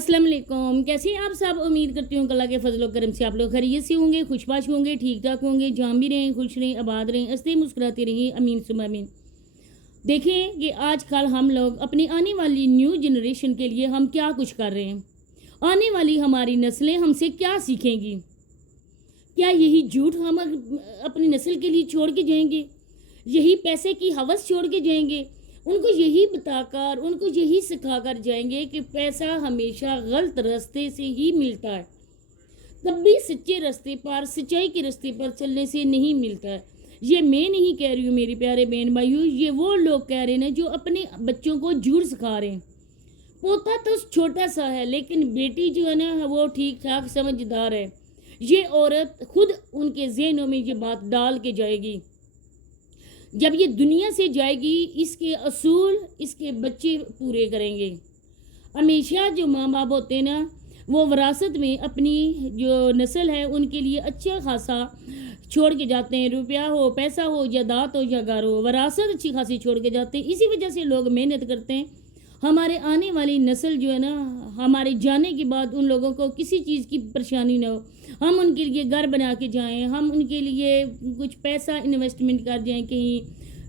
अस्सलाम वालेकुम। कैसे हैं आप सब? उम्मीद करती हूँ अल्लाह के फजल और करम से आप लोग खैरियत से होंगे, खुशबाश होंगे, ठीक ठाक होंगे, जहाँ भी रहें खुश रहें, आबाद रहें, हंसते मुस्कुराते रहें, अमीन सुम अमीन। देखें कि आजकल हम लोग अपनी आने वाली न्यू जनरेशन के लिए हम क्या कुछ कर रहे हैं। आने वाली हमारी नस्लें हमसे क्या सीखेंगी? क्या यही झूठ हम अपनी नस्ल के लिए छोड़ के जाएंगे? यही पैसे की हवस छोड़ के जाएंगे? उनको यही बताकर, उनको यही सिखाकर जाएंगे कि पैसा हमेशा गलत रास्ते से ही मिलता है, कभी सच्चे रास्ते पर, सच्चाई के रास्ते पर चलने से नहीं मिलता है। ये मैं नहीं कह रही हूँ मेरे प्यारे बहन भाइयों, ये वो लोग कह रहे हैं जो अपने बच्चों को झूठ सिखा रहे हैं। पोता तो छोटा सा है लेकिन बेटी जो है ना वो ठीक ठाक समझदार है। ये औरत खुद उनके ज़हनों में ये बात डाल के जाएगी। जब ये दुनिया से जाएगी इसके असूल इसके बच्चे पूरे करेंगे। हमेशा जो माँ बाप होते हैं ना वो विरासत में अपनी जो नस्ल है उनके लिए अच्छा खासा छोड़ के जाते हैं। रुपया हो, पैसा हो, जायदाद हो या घर हो, विरासत अच्छी खासी छोड़ के जाते हैं। इसी वजह से लोग मेहनत करते हैं। हमारे आने वाली नस्ल जो है ना, हमारे जाने के बाद उन लोगों को किसी चीज़ की परेशानी ना हो। हम उनके लिए घर बना के जाएं, हम उनके लिए कुछ पैसा इन्वेस्टमेंट कर जाएं कहीं,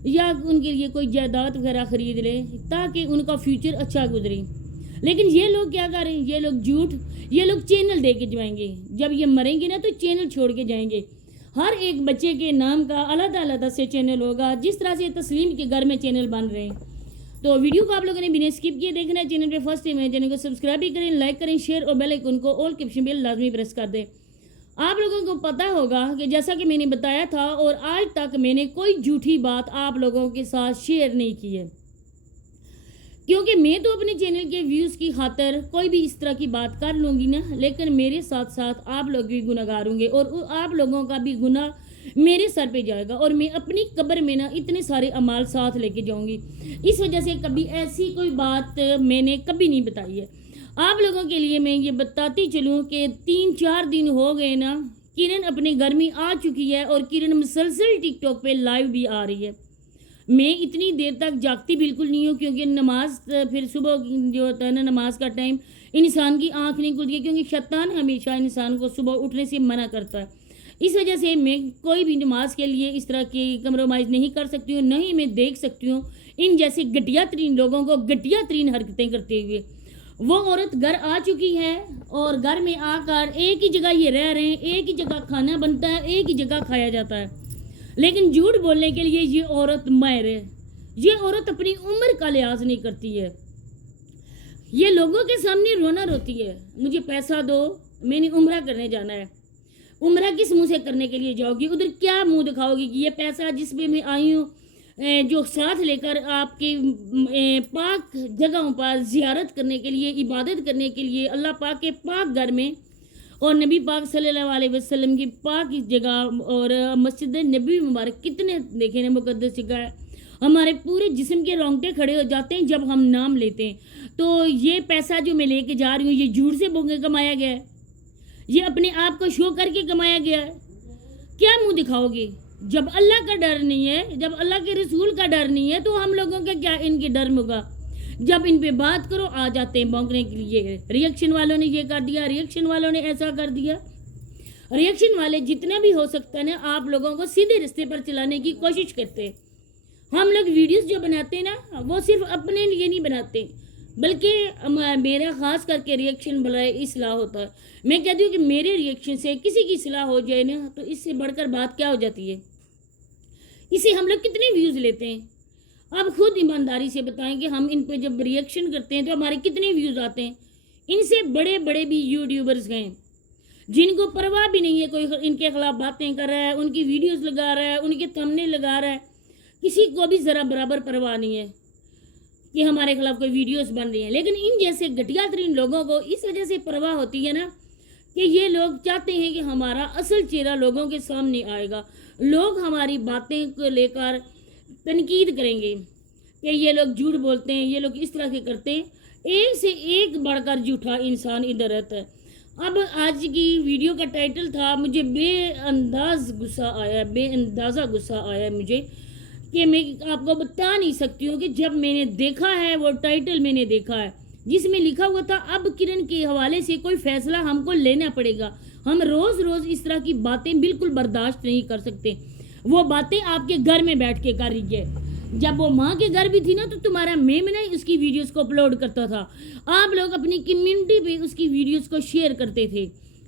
या उनके लिए कोई जायदाद वगैरह ख़रीद लें ताकि उनका फ्यूचर अच्छा गुजरे। लेकिन ये लोग क्या कर रहे हैं? ये लोग झूठ, ये लोग चैनल दे के जाएंगे। जब ये मरेंगे ना तो चैनल छोड़ के जाएंगे। हर एक बच्चे के नाम का अलग अलग से चैनल होगा, जिस तरह से तस्लीम के घर में चैनल बन रहे हैं। तो वीडियो को आप लोगों ने बिना स्किप किए देखना है। चैनल पे फर्स्ट टाइम है, चैनल को सब्सक्राइब भी करें, लाइक करें, शेयर और बेल आइकन को ऑल के ऑप्शन पे लाजमी प्रेस कर दें। आप लोगों को पता होगा कि जैसा कि मैंने बताया था और आज तक मैंने कोई झूठी बात आप लोगों के साथ शेयर नहीं की है, क्योंकि मैं तो अपने चैनल के व्यूज़ की खातिर कोई भी इस तरह की बात कर लूँगी ना, लेकिन मेरे साथ साथ आप लोग भी गुनहगार होंगे और आप लोगों का भी गुनाह मेरे सर पे जाएगा और मैं अपनी कब्र में ना इतने सारे अमाल साथ लेके जाऊंगी। इस वजह से कभी ऐसी कोई बात मैंने कभी नहीं बताई है। आप लोगों के लिए मैं ये बताती चलूँ कि 3-4 दिन हो गए ना, किरण अपने घर में आ चुकी है और किरण मुसलसल टिकटॉक पे लाइव भी आ रही है। मैं इतनी देर तक जागती बिल्कुल नहीं हूँ, क्योंकि नमाज फिर सुबह जो होता है ना, नमाज का टाइम इंसान की आँख नहीं खुलती है, क्योंकि शैतान हमेशा इंसान को सुबह उठने से मना करता है। इस वजह से मैं कोई भी नमाज के लिए इस तरह की कंप्रोमाइज़ नहीं कर सकती हूँ, नहीं मैं देख सकती हूँ इन जैसे घटिया तरीन लोगों को घटिया तरीन हरकतें करते हुए। वो औरत घर आ चुकी है और घर में आकर एक ही जगह ये रह रहे हैं, एक ही जगह खाना बनता है, एक ही जगह खाया जाता है, लेकिन झूठ बोलने के लिए ये औरत माहिर है। ये औरत अपनी उम्र का लिहाज नहीं करती है। ये लोगों के सामने रोना रोती है, मुझे पैसा दो, मैंने उम्रा करने जाना है। उम्रा किस मुंह से करने के लिए जाओगी? उधर क्या मुंह दिखाओगी कि ये पैसा जिस पे मैं आई हूँ जो साथ लेकर आपके पाक जगहों पर ज़ियारत करने के लिए, इबादत करने के लिए, अल्लाह पाक के पाक घर में और नबी पाक सल्लल्लाहु अलैहि वसल्लम की पाक जगह और मस्जिद नबी मुबारक कितने देखे ना मुकद्दस जगह है। हमारे पूरे जिस्म के रोंगटे खड़े हो जाते हैं जब हम नाम लेते हैं। तो ये पैसा जो मैं लेके जा रही हूँ ये झूठ से कमाया गया है, ये अपने आप को शो करके कमाया गया है। क्या मुंह दिखाओगे? जब अल्लाह का डर नहीं है, जब अल्लाह के रसूल का डर नहीं है तो हम लोगों का क्या इनके डर होगा? जब इन पे बात करो आ जाते हैं भौंकने के लिए। रिएक्शन वालों ने ये कर दिया, रिएक्शन वालों ने ऐसा कर दिया। रिएक्शन वाले जितना भी हो सकता है ना आप लोगों को सीधे रास्ते पर चलाने की कोशिश करते हैं। हम लोग वीडियोस जो बनाते हैं ना वो सिर्फ अपने लिए नहीं बनाते, बल्कि मेरा ख़ास करके रिएक्शन भला इसलाह होता है। मैं कहती हूँ कि मेरे रिएक्शन से किसी की सलाह हो जाए ना तो इससे बढ़कर बात क्या हो जाती है? इसे हम लोग कितने व्यूज़ लेते हैं? अब खुद ईमानदारी से बताएं कि हम इन पे जब रिएक्शन करते हैं तो हमारे कितने व्यूज़ आते हैं? इनसे बड़े बड़े भी यूट्यूबर्स गए जिनको परवाह भी नहीं है, कोई इनके खिलाफ बातें कर रहा है, उनकी वीडियोज़ लगा रहा है, उनके थंबनेल लगा रहा है, किसी को भी ज़रा बराबर परवाह नहीं है कि हमारे खिलाफ कोई वीडियोस बन रही हैं। लेकिन इन जैसे घटिया तरीन लोगों को इस वजह से परवाह होती है ना कि ये लोग चाहते हैं कि हमारा असल चेहरा लोगों के सामने आएगा, लोग हमारी बातें को लेकर तनकीद करेंगे कि ये लोग झूठ बोलते हैं, ये लोग इस तरह के करते हैं। एक से एक बढ़कर झूठा इंसान इधर रहता है। अब आज की वीडियो का टाइटल था, मुझे बेअंदाज़ा गुस्सा आया मुझे कि मैं आपको बता नहीं सकती हूँ कि जब मैंने देखा है वो टाइटल मैंने देखा है جس میں لکھا ہوا تھا اب کرن کے حوالے سے کوئی فیصلہ ہم کو لینا پڑے گا، ہم روز روز اس طرح کی باتیں بالکل برداشت نہیں کر سکتے۔ وہ باتیں آپ کے گھر میں بیٹھ کے کر رہی ہے، جب وہ ماں کے گھر بھی تھی نا تو تمہارا میمنہ ہی اس کی ویڈیوز کو اپلوڈ کرتا تھا، آپ لوگ اپنی کمیونٹی پہ اس کی ویڈیوز کو شیئر کرتے تھے۔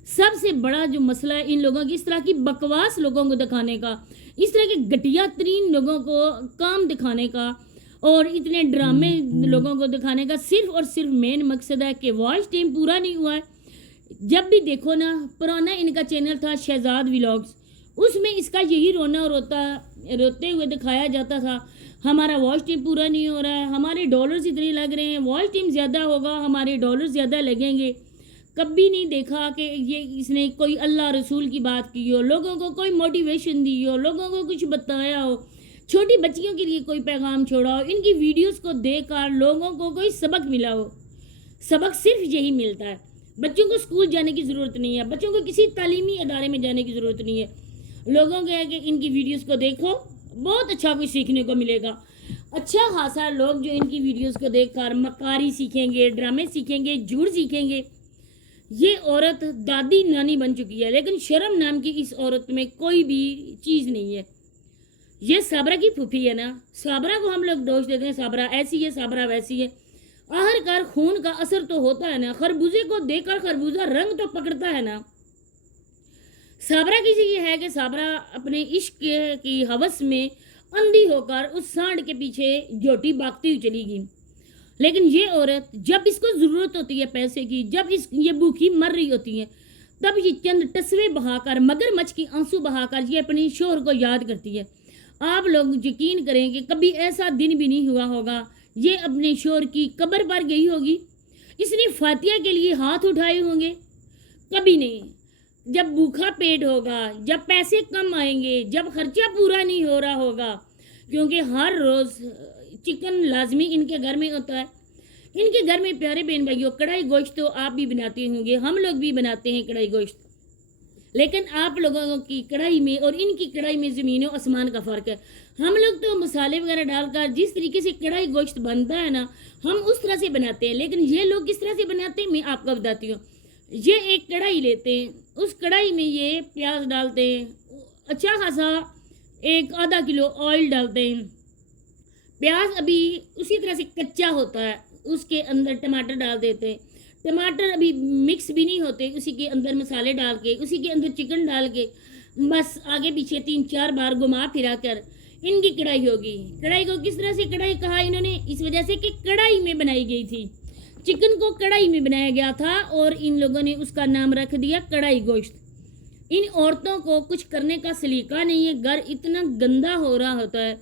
سب سے بڑا جو مسئلہ ہے ان لوگوں کی اس طرح کی بکواس لوگوں کو دکھانے کا، اس طرح کے گھٹیا ترین لوگوں کو کام دکھانے کا اور اتنے ڈرامے لوگوں کو دکھانے کا صرف اور صرف مین مقصد ہے کہ واچ ٹائم پورا نہیں ہوا ہے۔ جب بھی دیکھو نا، پرانا ان کا چینل تھا شہزاد ولاگز، اس میں اس کا یہی رونا اور روتے ہوئے دکھایا جاتا تھا، ہمارا واچ ٹائم پورا نہیں ہو رہا ہے، ہمارے ڈالرز اتنے لگ رہے ہیں، واچ ٹائم زیادہ ہوگا ہمارے ڈالر زیادہ لگیں گے۔ کبھی نہیں دیکھا کہ اس نے کوئی اللہ رسول کی بات کی ہو، لوگوں کو کوئی موٹیویشن دی ہو، لوگوں کو کچھ بتایا ہو، چھوٹی بچیوں کے لیے کوئی پیغام چھوڑا ہو۔ ان کی ویڈیوز کو دیکھ کر لوگوں کو کوئی سبق ملا ہو؟ سبق صرف یہی ملتا ہے، بچوں کو اسکول جانے کی ضرورت نہیں ہے، بچوں کو کسی تعلیمی ادارے میں جانے کی ضرورت نہیں ہے۔ لوگوں کو ہے کہ ان کی ویڈیوز کو دیکھو، بہت اچھا کچھ سیکھنے کو ملے گا۔ اچھا خاصا لوگ جو ان کی ویڈیوز کو دیکھ کر مکاری سیکھیں گے، ڈرامے سیکھیں گے، جھوٹ سیکھیں گے۔ یہ عورت دادی نانی بن چکی ہے، لیکن شرم نام کی اس عورت میں کوئی بھی چیز نہیں ہے۔ یہ صابرہ کی پھوپھی ہے نا، صابرہ کو ہم لوگ دوش دیتے ہیں، صابرہ ایسی ہے، صابرہ ویسی ہے۔ آخر کار خون کا اثر تو ہوتا ہے نا، خربوزے کو دیکھ کر خربوزہ رنگ تو پکڑتا ہے نا۔ صابرہ کسی یہ ہے کہ صابرہ اپنے عشق کی ہوس میں اندھی ہو کر اس سانڈ کے پیچھے جھوٹی بھاگتی ہوئی چلی گئی، لیکن یہ عورت جب اس کو ضرورت ہوتی ہے پیسے کی، جب یہ بھوکی مر رہی ہوتی ہے، تب یہ چند ٹسوے بہا کر، مگر مچھ کی آنسو بہا کر یہ اپنی شوہر کو یاد کرتی ہے۔ آپ لوگ یقین کریں کہ کبھی ایسا دن بھی نہیں ہوا ہوگا یہ اپنے شوہر کی قبر پر گئی ہوگی، اس نے فاتحہ کے لیے ہاتھ اٹھائے ہوں گے؟ کبھی نہیں۔ جب بھوکا پیٹ ہوگا، جب پیسے کم آئیں گے، جب خرچہ پورا نہیں ہو رہا ہوگا، کیونکہ ہر روز چکن لازمی ان کے گھر میں ہوتا ہے۔ ان کے گھر میں پیارے بہن بھائیوں کڑھائی گوشت تو آپ بھی بناتے ہوں گے، ہم لوگ بھی بناتے ہیں کڑھائی گوشت، لیکن آپ لوگوں کی کڑھائی میں اور ان کی کڑھائی میں زمین و آسمان کا فرق ہے۔ ہم لوگ تو مسالے وغیرہ ڈال کر جس طریقے سے کڑھائی گوشت بنتا ہے نا، ہم اس طرح سے بناتے ہیں، لیکن یہ لوگ کس طرح سے بناتے ہیں میں آپ کو بتاتی ہوں۔ یہ ایک کڑھائی لیتے ہیں، اس کڑھائی میں یہ پیاز ڈالتے ہیں، اچھا خاصا 1/2 کلو آئل ڈالتے ہیں، پیاز ابھی اسی طرح سے کچا ہوتا ہے، اس کے اندر ٹماٹر ڈال دیتے ہیں، ٹماٹر ابھی مکس بھی نہیں ہوتے، اسی کے اندر مسالے ڈال کے، اسی کے اندر چکن ڈال کے، بس آگے پیچھے 3-4 بار گھما پھرا کر ان کی کڑھائی ہوگی۔ کڑھائی کو کس طرح سے کڑھائی کہا انہوں نے؟ اس وجہ سے کہ کڑھائی میں بنائی گئی تھی، چکن کو کڑھائی میں بنایا گیا تھا اور ان لوگوں نے اس کا نام رکھ دیا کڑھائی گوشت۔ ان عورتوں کو کچھ کرنے کا سلیقہ نہیں ہے، گھر اتنا گندا ہو رہا ہوتا ہے۔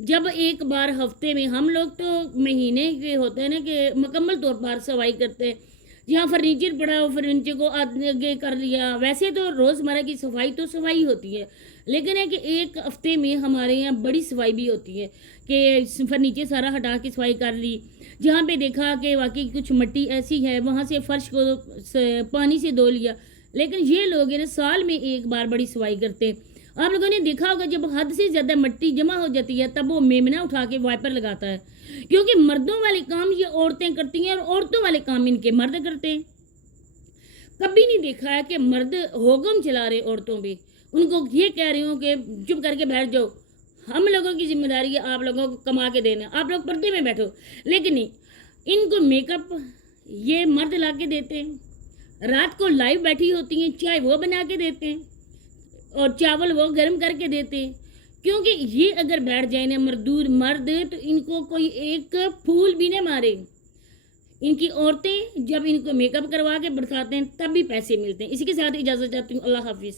جب ایک بار ہفتے میں، ہم لوگ تو مہینے کے ہوتے ہیں نا کہ مکمل طور پر صفائی کرتے ہیں، جہاں فرنیچر پڑا ہو فرنیچر کو آگے کر لیا، ویسے تو روزمرہ کی صفائی تو صفائی ہوتی ہے، لیکن ہے کہ ایک ہفتے میں ہمارے یہاں بڑی صفائی بھی ہوتی ہے کہ فرنیچر سارا ہٹا کے صفائی کر لی، جہاں پہ دیکھا کہ واقعی کچھ مٹی ایسی ہے وہاں سے فرش کو پانی سے دھو لیا، لیکن یہ لوگ ہیں سال میں ایک بار بڑی صفائی کرتے ہیں۔ آپ لوگوں نے دیکھا ہوگا جب حد سے زیادہ مٹی جمع ہو جاتی ہے تب وہ میمنہ اٹھا کے وائپر لگاتا ہے، کیونکہ مردوں والے کام یہ عورتیں کرتی ہیں اور عورتوں والے کام ان کے مرد کرتے ہیں۔ کبھی نہیں دیکھا ہے کہ مرد حکم چلا رہے عورتوں پہ، ان کو یہ کہہ رہی ہوں کہ چپ کر کے بیٹھ جاؤ، ہم لوگوں کی ذمہ داری ہے آپ لوگوں کو کما کے دینا، آپ لوگ پردے میں بیٹھو، لیکن نہیں، ان کو میک اپ یہ مرد لا کے دیتے ہیں، رات کو لائیو بیٹھی ہوتی ہیں، چائے وہ بنا کے دیتے ہیں اور چاول وہ گرم کر کے دیتے ہیں، کیونکہ یہ اگر بیٹھ جائیں نا مرد تو ان کو کوئی ایک پھول بھی نہ مارے۔ ان کی عورتیں جب ان کو میک اپ کروا کے برساتے ہیں تب بھی پیسے ملتے ہیں۔ اسی کے ساتھ اجازت چاہتی ہوں، اللہ حافظ۔